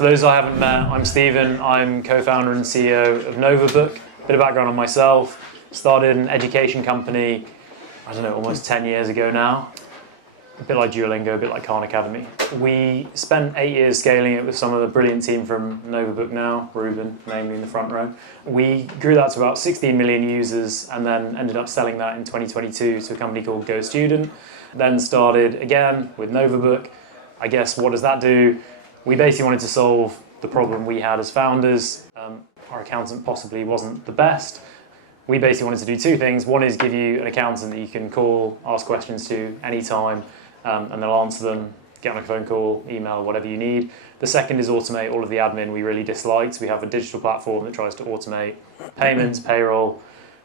For those I haven't met, I'm Stephen. I'm co-founder and CEO of NovaBook. A bit of background on myself. Started an education company, almost 10 years ago now. A bit like Duolingo, a bit like Khan Academy. We spent 8 years scaling it with some of the brilliant team from NovaBook now, Ruben, namely in the front row. We grew that to about 16 million users and then ended up selling that in 2022 to a company called Go Student. Then started again with NovaBook. I guess, what does that do? We basically wanted to solve the problem we had as founders. Our accountant possibly wasn't the best. We basically wanted to do two things. One is give you an accountant that you can call, ask questions to anytime, and they'll answer them, get on a phone call, email, whatever you need. The second is automate all of the admin we really disliked. We have a digital platform that tries to automate payments, payroll,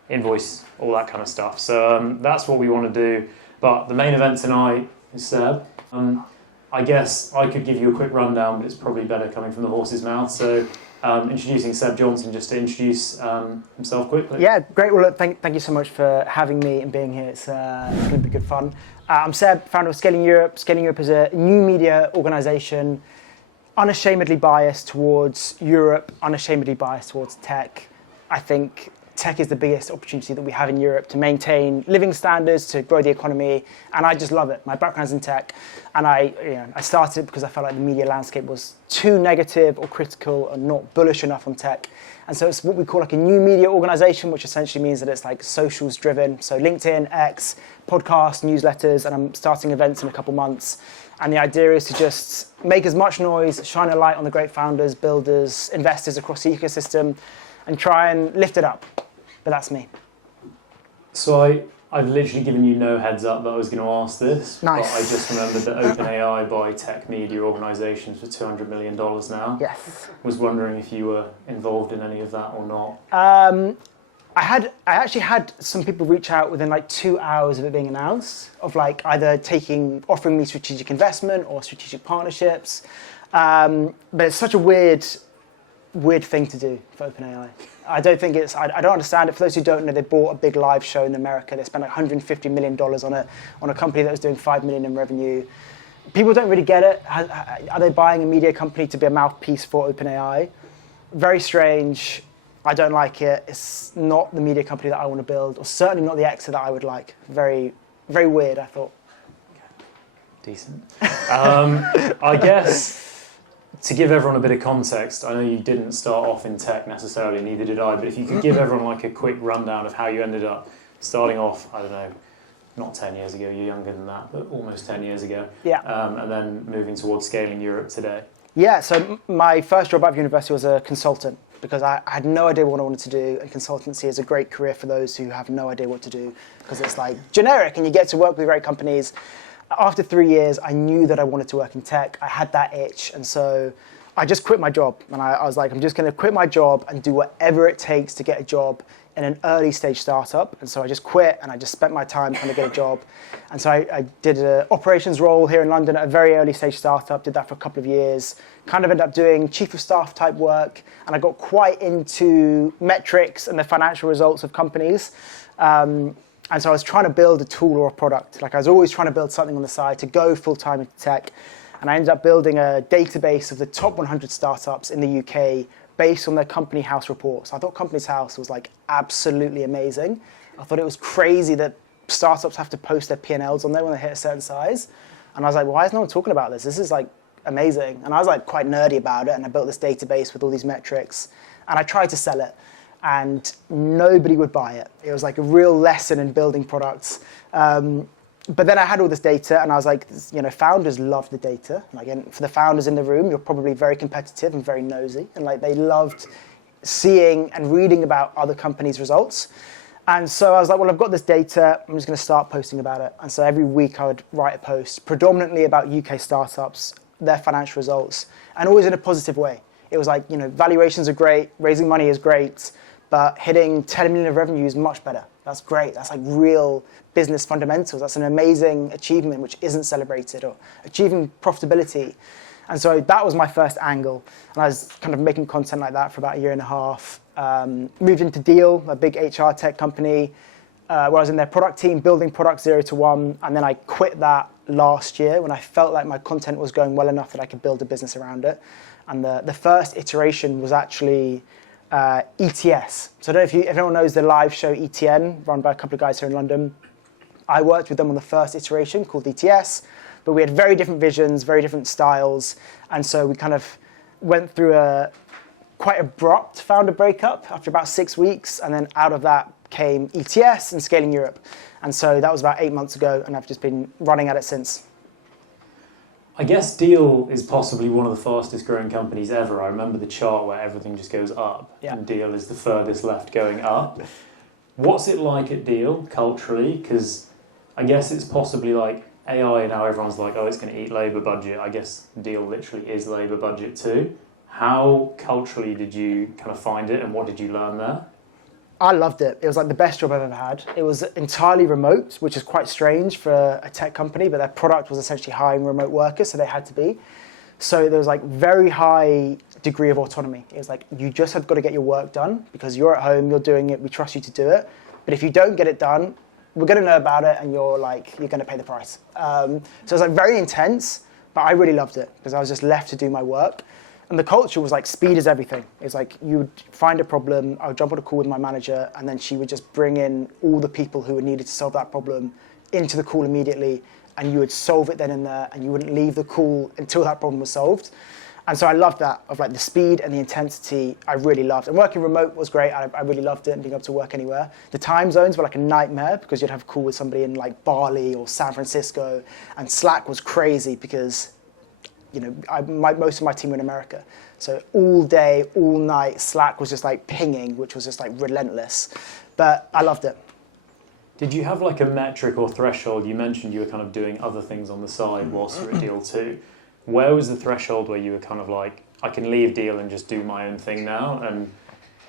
invoice, all that kind of stuff. So that's what we want to do. But the main event tonight is Seb. I guess I could give you a quick rundown, but it's probably better coming from the horse's mouth. So introducing Seb Johnson, just to introduce himself quickly. Yeah, great. Well, look, thank you so much for having me and being here. It's going to be good fun. I'm Seb, founder of Scaling Europe. Scaling Europe is a new media organization, unashamedly biased towards Europe, unashamedly biased towards tech. I think tech is the biggest opportunity that we have in Europe to maintain living standards, to grow the economy, and I just love it. My background's in tech, and I started it because I felt like the media landscape was too negative or critical and not bullish enough on tech. And so it's what we call like a new media organization, which essentially means that it's like socials driven. So LinkedIn, X, podcasts, newsletters, and I'm starting events in a couple months. And the idea is to just make as much noise, shine a light on the great founders, builders, investors across the ecosystem, and try and lift it up. But that's me. So I've literally given you no heads up that I was going to ask this. Nice. But I just remembered that OpenAI buy tech media organisations for $200 million now. Yes. Was wondering if you were involved in any of that or not. I actually had some people reach out within like 2 hours of it being announced, of like either offering me strategic investment or strategic partnerships. But it's such a weird thing to do for OpenAI. I don't understand it. For those who don't know, they bought a big live show in America. They spent like $150 million on a company that was doing $5 million in revenue. People don't really get it. Are they buying a media company to be a mouthpiece for OpenAI? Very strange. I don't like it. It's not the media company that I want to build, or certainly not the exit that I would like. Very, very weird, I thought. Decent. I guess, to give everyone a bit of context, I know you didn't start off in tech necessarily, neither did I, but if you could give everyone like a quick rundown of how you ended up starting off, not 10 years ago, you're younger than that, but almost 10 years ago. Yeah. And then moving towards Scaling Europe today. Yeah, so my first job out of university was a consultant, because I had no idea what I wanted to do, and consultancy is a great career for those who have no idea what to do, because it's like generic and you get to work with great companies. After 3 years, I knew that I wanted to work in tech. I had that itch, and so I just quit my job. And I was like, I'm just going to quit my job and do whatever it takes to get a job in an early stage startup. And so I just quit, and I just spent my time trying to get a job. And so I did an operations role here in London at a very early stage startup, did that for a couple of years, kind of ended up doing chief of staff type work, and I got quite into metrics and the financial results of companies. And so I was trying to build a tool or a product. Like I was always trying to build something on the side to go full time into tech. And I ended up building a database of the top 100 startups in the UK based on their company house reports. I thought Companies House was like absolutely amazing. I thought it was crazy that startups have to post their P&Ls on there when they hit a certain size. And I was like, why is no one talking about this? This is like amazing. And I was like quite nerdy about it. And I built this database with all these metrics. And I tried to sell it. And nobody would buy it. It was like a real lesson in building products. But then I had all this data, and I was like, founders love the data. Like, and for the founders in the room, you're probably very competitive and very nosy. And like, they loved seeing and reading about other companies' results. And so I was like, well, I've got this data. I'm just going to start posting about it. And so every week I would write a post, predominantly about UK startups, their financial results, and always in a positive way. It was like, valuations are great, raising money is great, but hitting 10 million of revenue is much better. That's great. That's like real business fundamentals. That's an amazing achievement which isn't celebrated, or achieving profitability. And so that was my first angle. And I was kind of making content like that for about a year and a half. Moved into Deel, a big HR tech company, where I was in their product team, building products 0 to 1. And then I quit that last year when I felt like my content was going well enough that I could build a business around it. And the first iteration was actually ETS. So I don't know if everyone knows the live show ETN, run by a couple of guys here in London. I worked with them on the first iteration called ETS, but we had very different visions, very different styles. And so we kind of went through a quite abrupt founder breakup after about 6 weeks. And then out of that came ETS and Scaling Europe. And so that was about 8 months ago, and I've just been running at it since. I guess Deel is possibly one of the fastest growing companies ever. I remember the chart where everything just goes up, and Deel is the furthest left going up. What's it like at Deel culturally? Because I guess it's possibly like AI now everyone's like, oh, it's going to eat labour budget. I guess Deel literally is labour budget too. How culturally did you kind of find it, and what did you learn there? I loved it. It was like the best job I've ever had. It was entirely remote, which is quite strange for a tech company, but their product was essentially hiring remote workers, so they had to be. So there was like very high degree of autonomy. It was like, you just have got to get your work done because you're at home, you're doing it, we trust you to do it. But if you don't get it done, we're going to know about it and you're going to pay the price. So it was like very intense, but I really loved it because I was just left to do my work. And the culture was like, speed is everything. It's like you would find a problem, I would jump on a call with my manager, and then she would just bring in all the people who were needed to solve that problem into the call immediately, and you would solve it then and there, and you wouldn't leave the call until that problem was solved. And so I loved that, of like the speed and the intensity, I really loved. And working remote was great, I really loved it, and being able to work anywhere. The time zones were like a nightmare, because you'd have a call with somebody in like Bali or San Francisco, and Slack was crazy because most of my team were in America. So all day, all night, Slack was just like pinging, which was just like relentless. But I loved it. Did you have like a metric or threshold? You mentioned you were kind of doing other things on the side whilst you were at Deel too. Where was the threshold where you were kind of like, I can leave Deel and just do my own thing now? And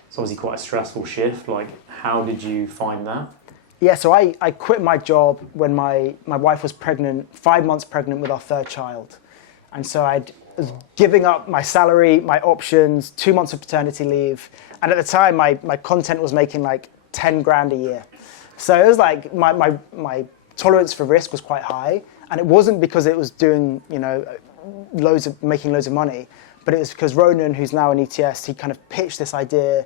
it's obviously quite a stressful shift. Like, how did you find that? Yeah, so I quit my job when my wife was pregnant, 5 months pregnant with our third child. And so I was giving up my salary, my options, 2 months of paternity leave. And at the time, my content was making like 10 grand a year. So it was like my tolerance for risk was quite high. And it wasn't because it was doing, making loads of money, but it was because Ronan, who's now in ETS, he kind of pitched this idea,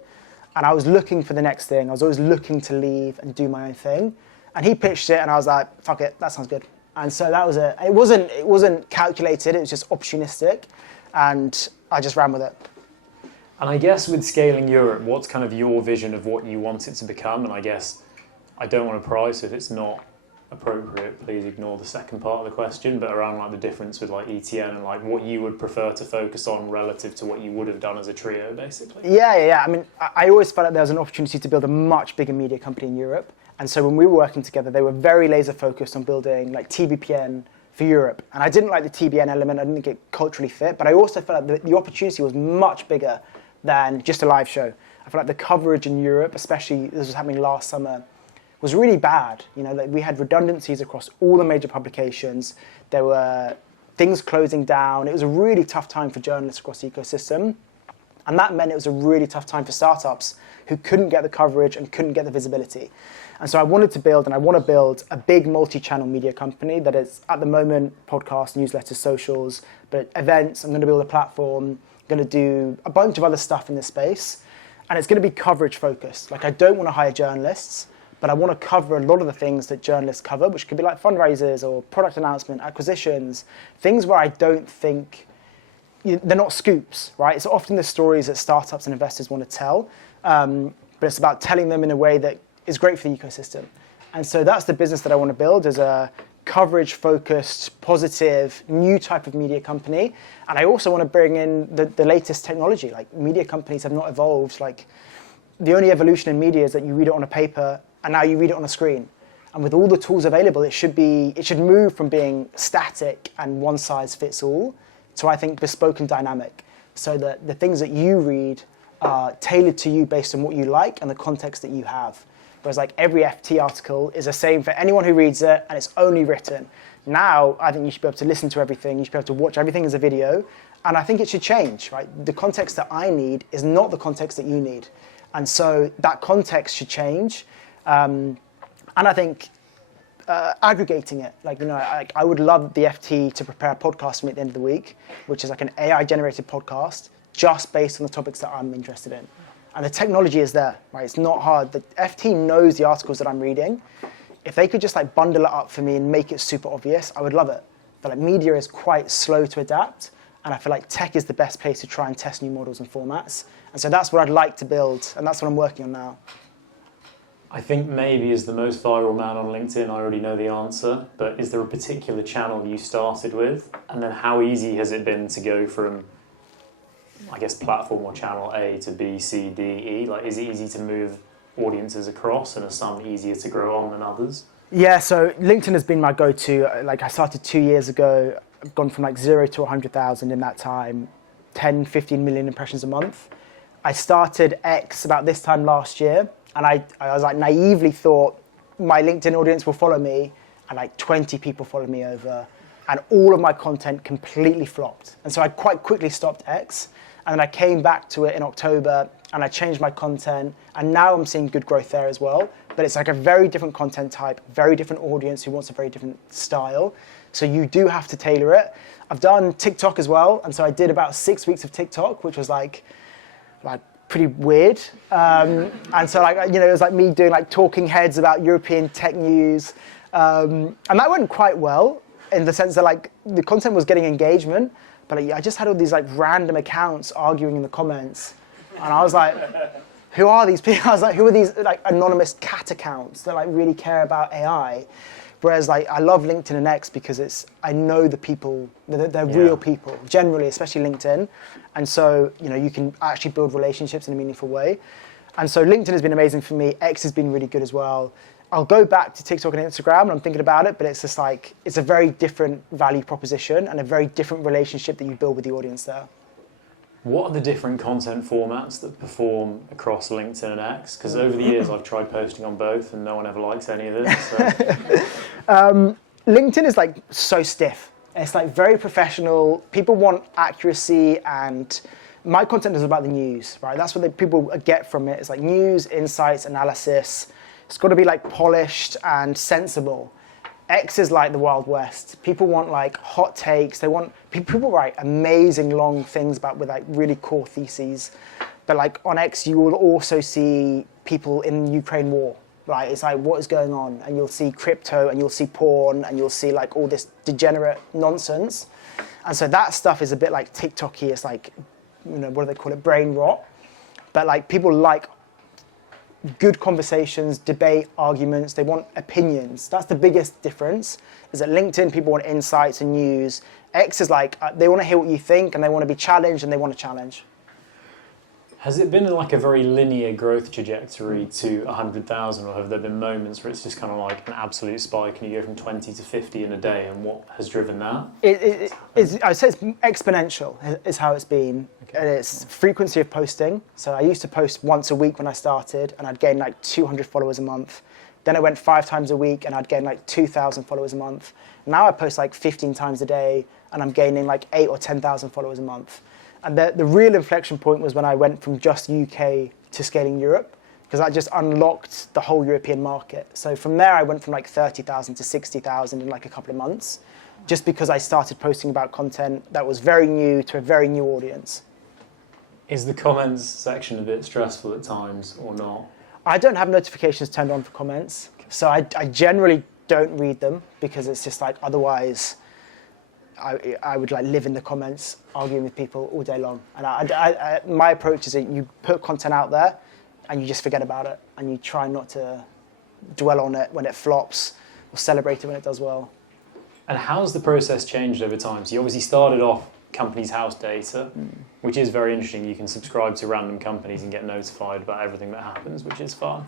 and I was looking for the next thing. I was always looking to leave and do my own thing. And he pitched it, and I was like, fuck it, that sounds good. And so that was it. It wasn't calculated, it was just opportunistic, and I just ran with it. And I guess with Scaling Europe, what's kind of your vision of what you want it to become? And I guess I don't want to pry, so if it's not appropriate, please ignore the second part of the question, but around like the difference with like ETN and like what you would prefer to focus on relative to what you would have done as a trio, basically. Yeah. I mean, I always felt like there was an opportunity to build a much bigger media company in Europe. And so when we were working together, they were very laser focused on building like TBPN for Europe. And I didn't like the TBN element, I didn't think it culturally fit, but I also felt like the opportunity was much bigger than just a live show. I felt like the coverage in Europe, especially this was happening last summer, was really bad. We had redundancies across all the major publications. There were things closing down. It was a really tough time for journalists across the ecosystem. And that meant it was a really tough time for startups who couldn't get the coverage and couldn't get the visibility. And so I wanted to build, and I want to build, a big multi-channel media company that is, at the moment, podcasts, newsletters, socials, but events. I'm going to build a platform, I'm going to do a bunch of other stuff in this space. And it's going to be coverage focused. Like, I don't want to hire journalists, but I want to cover a lot of the things that journalists cover, which could be like fundraisers or product announcement, acquisitions, things where I don't think, they're not scoops, right? It's often the stories that startups and investors want to tell, but it's about telling them in a way that is great for the ecosystem. And so that's the business that I want to build, as a coverage-focused, positive, new type of media company. And I also want to bring in the latest technology. Like, media companies have not evolved. Like, the only evolution in media is that you read it on a paper, and now you read it on a screen. And with all the tools available, it should move from being static and one size fits all to, I think, bespoke and dynamic. So that the things that you read are tailored to you based on what you like and the context that you have. Whereas like every FT article is the same for anyone who reads it, and it's only written. Now, I think you should be able to listen to everything, you should be able to watch everything as a video, and I think it should change, right? The context that I need is not the context that you need. And so that context should change. And I think aggregating it. Like, I would love the FT to prepare a podcast for me at the end of the week, which is like an AI-generated podcast just based on the topics that I'm interested in. And the technology is there, right? It's not hard. The FT knows the articles that I'm reading. If they could just like bundle it up for me and make it super obvious, I would love it. But like media is quite slow to adapt, and I feel like tech is the best place to try and test new models and formats. And so that's what I'd like to build, and that's what I'm working on now. I think maybe as the most viral man on LinkedIn, I already know the answer, but is there a particular channel you started with? And then how easy has it been to go from, I guess, platform or channel A to B, C, D, E? Like, is it easy to move audiences across, and are some easier to grow on than others? Yeah, so LinkedIn has been my go-to. Like, I started 2 years ago. I've gone from like 0 to 100,000 in that time, 10, 15 million impressions a month. I started X about this time last year, and I was like naively thought my LinkedIn audience will follow me, and like 20 people followed me over, and all of my content completely flopped. And so I quite quickly stopped X, and then I came back to it in October, and I changed my content, and now I'm seeing good growth there as well. But it's like a very different content type, very different audience who wants a very different style. So you do have to tailor it. I've done TikTok as well, and so I did about 6 weeks of TikTok, which was like pretty weird. And so it was like me doing like talking heads about European tech news. And that went quite well in the sense that like the content was getting engagement, but I just had all these like random accounts arguing in the comments. And I was like, who are these people? I was like, who are these like anonymous cat accounts that like really care about AI? Whereas like I love LinkedIn and X because I know the people, they're real people, generally, especially LinkedIn. And so, you can actually build relationships in a meaningful way. And so LinkedIn has been amazing for me. X has been really good as well. I'll go back to TikTok and Instagram, and I'm thinking about it, but it's just like, it's a very different value proposition and a very different relationship that you build with the audience there. What are the different content formats that perform across LinkedIn and X? Because over the years I've tried posting on both and no one ever likes any of it. So. LinkedIn is like so stiff. It's like very professional. People want accuracy, and my content is about the news, right? That's what people get from it. It's like news, insights, analysis. It's got to be like polished and sensible. X is like the Wild West. People want like hot takes. People write amazing long things with like really core theses. But like on X, you will also see people in the Ukraine war. Right? It's like, what is going on? And you'll see crypto, and you'll see porn, and you'll see like all this degenerate nonsense. And so that stuff is a bit like TikTok-y. It's like, what do they call it? Brain rot. But like people like good conversations, debate, arguments. They want opinions. That's the biggest difference, is that LinkedIn, people want insights and news. X is like, they want to hear what you think, and they want to be challenged, and they want to challenge. Has it been like a very linear growth trajectory to 100,000, or have there been moments where it's just kind of like an absolute spike and you go from 20 to 50 in a day, and what has driven that? I'd say it's exponential is how it's been. Okay. It's frequency of posting. So I used to post once a week when I started, and I'd gain like 200 followers a month. Then I went 5 times a week, and I'd gain like 2,000 followers a month. Now I post like 15 times a day, and I'm gaining like 8 or 10,000 followers a month. And the real inflection point was when I went from just UK to scaling Europe, because that just unlocked the whole European market. So from there, I went from like 30,000 to 60,000 in like a couple of months, just because I started posting about content that was very new to a very new audience. Is the comments section a bit stressful at times or not? I don't have notifications turned on for comments. So I generally don't read them, because it's just like, otherwise I would like live in the comments arguing with people all day long. And my approach is that you put content out there and you just forget about it, and you try not to dwell on it when it flops, or celebrate it when it does well. And how's the process changed over time? So you obviously started off company's house data, which is very interesting. You can subscribe to random companies and get notified about everything that happens, which is fun.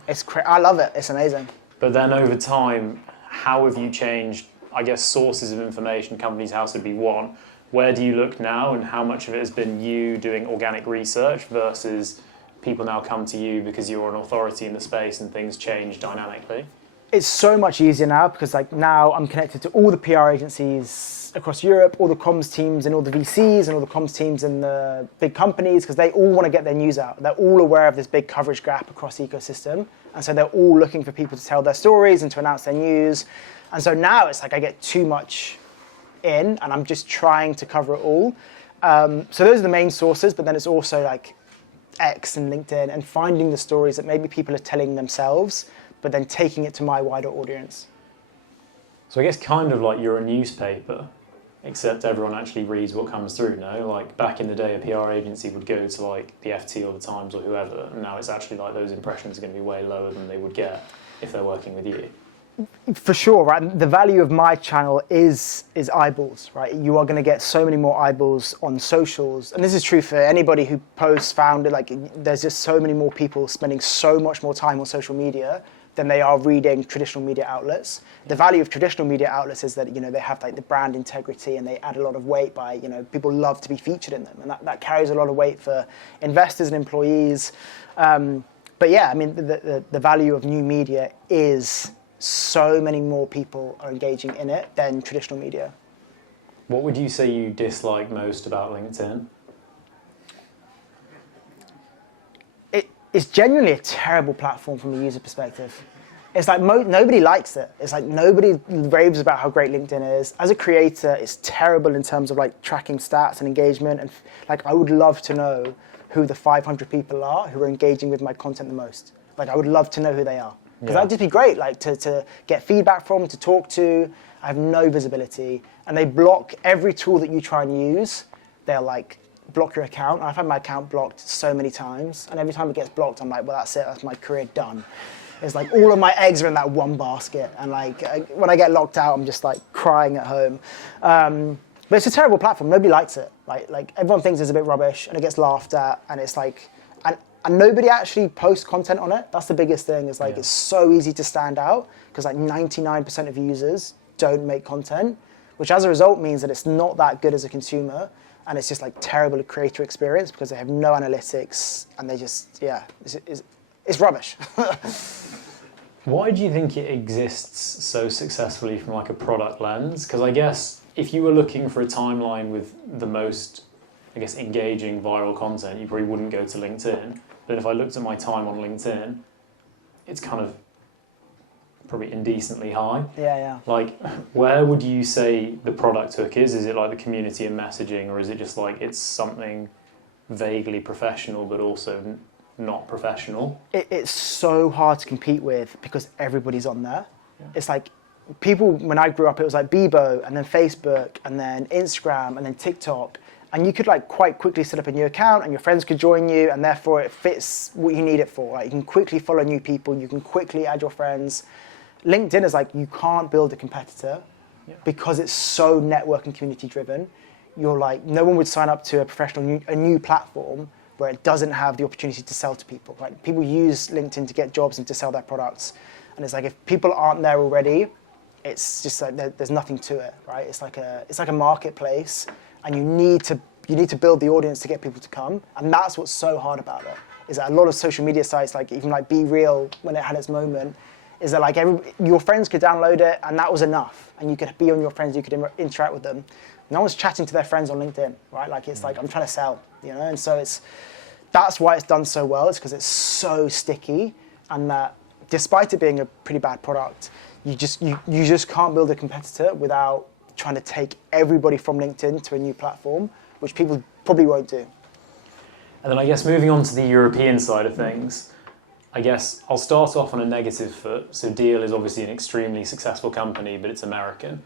I love it. It's amazing. But then over time, how have you changed, I guess, sources of information? Company's house would be one. Where do you look now, and how much of it has been you doing organic research versus people now come to you because you're an authority in the space and things change dynamically? It's so much easier now because like now I'm connected to all the PR agencies across Europe, all the comms teams and all the VCs and all the comms teams in the big companies because they all want to get their news out. They're all aware of this big coverage gap across the ecosystem. And so they're all looking for people to tell their stories and to announce their news. And so now it's like I get too much in and I'm just trying to cover it all. So those are the main sources, but then it's also like X and LinkedIn and finding the stories that maybe people are telling themselves, but then taking it to my wider audience. So I guess kind of like you're a newspaper, except everyone actually reads what comes through, no? Like back in the day, a PR agency would go to like the FT or the Times or whoever, and now it's actually like those impressions are going to be way lower than they would get if they're working with you. For sure, right? The value of my channel is eyeballs, right? You are going to get so many more eyeballs on socials, and this is true for anybody who posts, founded. Like, there's just so many more people spending so much more time on social media than they are reading traditional media outlets. The value of traditional media outlets is that they have like the brand integrity and they add a lot of weight by people love to be featured in them, and that carries a lot of weight for investors and employees. But yeah, I mean the value of new media is so many more people are engaging in it than traditional media. What would you say you dislike most about LinkedIn? It's genuinely a terrible platform from a user perspective. It's like nobody likes it. It's like nobody raves about how great LinkedIn is. As a creator, it's terrible in terms of like tracking stats and engagement. And like I would love to know who the 500 people are who are engaging with my content the most. Like I would love to know who they are. Because that'd just be great, like to get feedback from, to talk to. I have no visibility. And they block every tool that you try and use. They'll like block your account. I've had my account blocked so many times. And every time it gets blocked, I'm like, well, that's it. That's my career done. It's like all of my eggs are in that one basket. And like when I get locked out, I'm just like crying at home. But it's a terrible platform. Nobody likes it. Like everyone thinks it's a bit rubbish and it gets laughed at. And it's like, and nobody actually posts content on it. That's the biggest thing. Is like It's so easy to stand out because like 99% of users don't make content, which as a result means that it's not that good as a consumer, and it's just like terrible creator experience because they have no analytics and they just it's rubbish. Why do you think it exists so successfully from like a product lens? Because I guess if you were looking for a timeline with the most, I guess, engaging viral content, you probably wouldn't go to LinkedIn. But if I looked at my time on LinkedIn, it's kind of probably indecently high. Yeah. Like, where would you say the product hook is? Is it like the community and messaging, or is it just like it's something vaguely professional but also not professional? It's so hard to compete with because everybody's on there. Yeah. It's like people, when I grew up, it was like Bebo and then Facebook and then Instagram and then TikTok. And you could like quite quickly set up a new account and your friends could join you, and therefore it fits what you need it for. Like you can quickly follow new people, you can quickly add your friends. LinkedIn is like, you can't build a competitor because it's so network and community driven. You're like, no one would sign up to a new platform where it doesn't have the opportunity to sell to people. Like people use LinkedIn to get jobs and to sell their products. And it's like, if people aren't there already, it's just like, there's nothing to it, right? It's like a marketplace. And you need to build the audience to get people to come, and that's what's so hard about it. Is that a lot of social media sites, like even like Be Real, when it had its moment, is that like your friends could download it, and that was enough, and you could be on your friends, you could interact with them. No one's chatting to their friends on LinkedIn, right? Like it's like I'm trying to sell, and so that's why it's done so well. It's because it's so sticky, and that despite it being a pretty bad product, you just can't build a competitor without trying to take everybody from LinkedIn to a new platform, which people probably won't do. And then I guess moving on to the European side of things, I guess I'll start off on a negative foot. So Deel is obviously an extremely successful company, but it's American.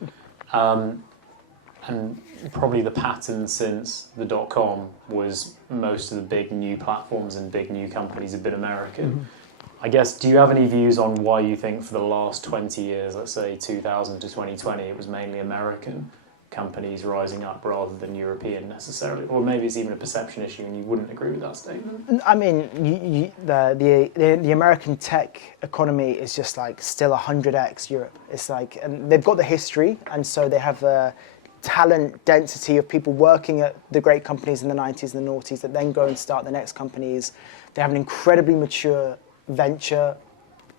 And probably the pattern since the .com was most of the big new platforms and big new companies have been American. Mm-hmm. I guess, do you have any views on why you think for the last 20 years, let's say 2000 to 2020, it was mainly American companies rising up rather than European necessarily? Or maybe it's even a perception issue and you wouldn't agree with that statement? I mean, the American tech economy is just like still 100x Europe. It's like, and they've got the history, and so they have the talent density of people working at the great companies in the 90s and the noughties that then go and start the next companies. They have an incredibly mature venture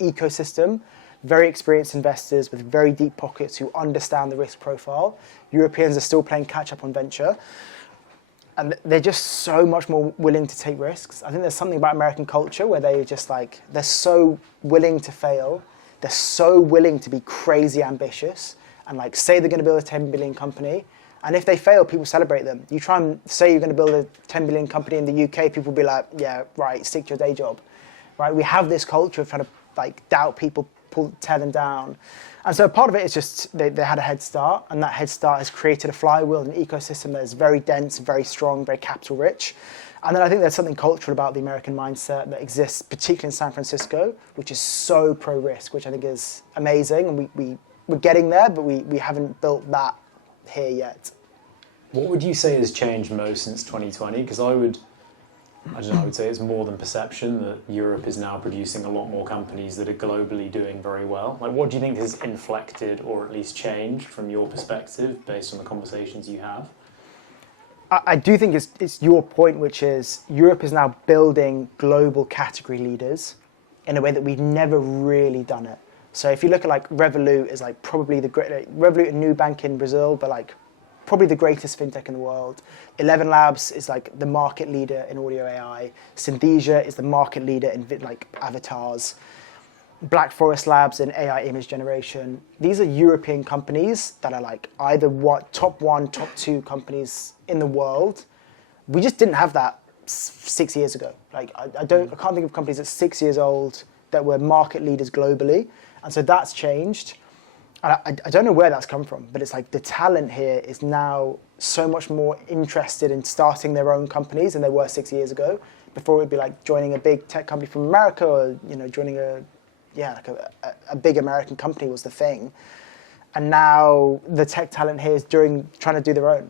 ecosystem very experienced investors with very deep pockets who understand the risk profile. Europeans are still playing catch up on venture. And they're just so much more willing to take risks. I think there's something about American culture where they're so willing to fail. They're so willing to be crazy ambitious and say they're going to build a 10 billion company. And if they fail, people celebrate them. You try and say you're going to build a 10 billion company in the UK, people will be like, yeah, right, stick to your day job. Right? We have this culture of trying to doubt people, tear them down. And so part of it is just they had a head start, and that head start has created a flywheel, an ecosystem that is very dense, very strong, very capital rich. And then I think there's something cultural about the American mindset that exists, particularly in San Francisco, which is so pro-risk, which I think is amazing. And we're getting there, but we haven't built that here yet. What would you say has changed most since 2020? Because I would say it's more than perception that Europe is now producing a lot more companies that are globally doing very well. What do you think has inflected or at least changed from your perspective based on the conversations you have? I do think it's your point, which is Europe is now building global category leaders in a way that we've never really done it. So if you look at Revolut is probably Revolut, a new bank in Brazil, but probably the greatest fintech in the world. ElevenLabs is the market leader in audio AI. Synthesia is the market leader in avatars. Black Forest Labs in AI image generation. These are European companies that are either top one, top two companies in the world. We just didn't have that 6 years ago. I can't think of companies that's 6 years old that were market leaders globally. And so that's changed. I don't know where that's come from, but it's the talent here is now so much more interested in starting their own companies than they were 6 years ago. Before it would be joining a big tech company from America or joining a big American company was the thing. And now the tech talent here is trying to do their own.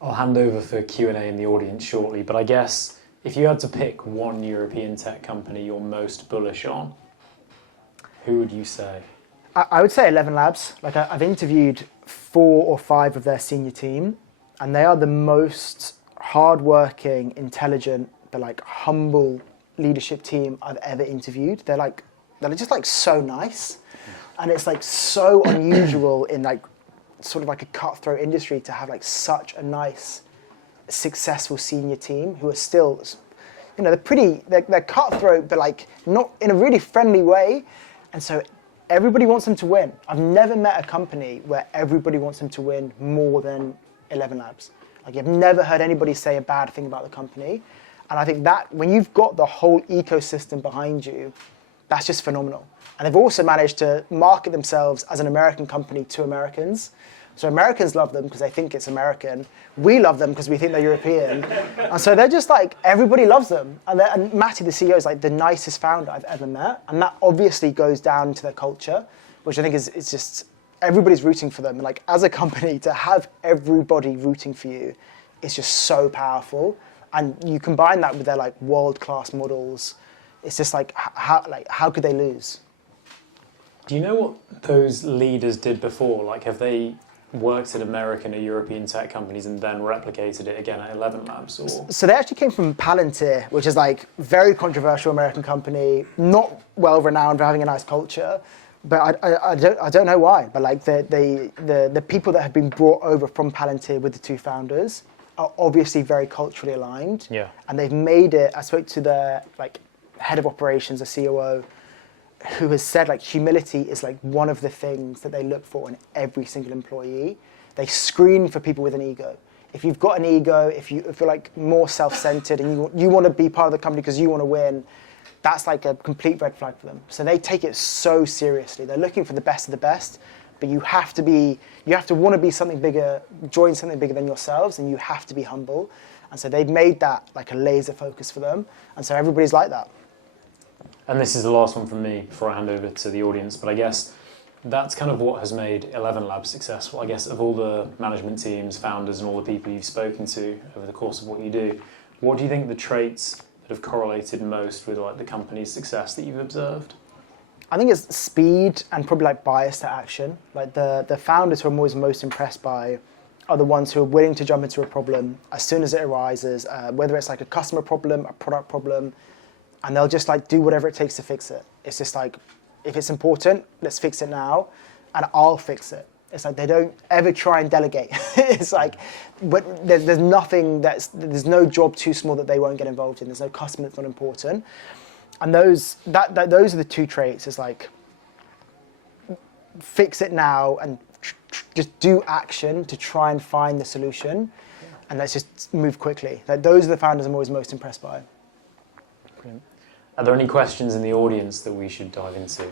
I'll hand over for Q&A in the audience shortly, but I guess if you had to pick one European tech company you're most bullish on, who would you say? I would say ElevenLabs. I've interviewed 4 or 5 of their senior team, and they are the most hardworking, intelligent, but humble leadership team I've ever interviewed. They're just so nice, and it's so unusual in sort of a cutthroat industry to have such a nice, successful senior team who are still, they're cutthroat, but not in a really friendly way, and so everybody wants them to win. I've never met a company where everybody wants them to win more than ElevenLabs. I've never heard anybody say a bad thing about the company. And I think that when you've got the whole ecosystem behind you, that's just phenomenal. And they've also managed to market themselves as an American company to Americans. So Americans love them because they think it's American. We love them because we think they're European. And so they're just everybody loves them. And Matty, the CEO, is the nicest founder I've ever met. And that obviously goes down to their culture, which I think is just, everybody's rooting for them. And as a company, to have everybody rooting for you is just so powerful. And you combine that with their world-class models. It's just how could they lose? Do you know what those leaders did before? Have they worked at American or European tech companies and then replicated it again at ElevenLabs? Or? So they actually came from Palantir, which is very controversial American company, not well renowned for having a nice culture. But I don't know why. But the people that have been brought over from Palantir with the 2 founders are obviously very culturally aligned. Yeah. And they've made it. I spoke to the head of operations, the COO, who has said humility is one of the things that they look for in every single employee. They screen for people with an ego. If you've got an ego, if you're more self-centered and you want to be part of the company because you want to win, that's a complete red flag for them. So they take it so seriously. They're looking for the best of the best, but you have to want to be something bigger, join something bigger than yourselves, and you have to be humble. And so they've made that a laser focus for them. And so everybody's like that. And this is the last one from me before I hand over to the audience, but I guess that's kind of what has made ElevenLabs successful. I guess of all the management teams, founders, and all the people you've spoken to over the course of what you do, what do you think the traits that have correlated most with the company's success that you've observed? I think it's speed and probably bias to action. The founders who I'm always most impressed by are the ones who are willing to jump into a problem as soon as it arises, whether it's a customer problem, a product problem, and they'll just do whatever it takes to fix it. It's just if it's important, let's fix it now, and I'll fix it. It's like they don't ever try and delegate. It's like, but there's nothing there's no job too small that they won't get involved in. There's no customer that's not important. And those are the two traits. It's like, fix it now and just do action to try and find the solution, and let's just move quickly. Like, those are the founders I'm always most impressed by. Brilliant. Are there any questions in the audience that we should dive into?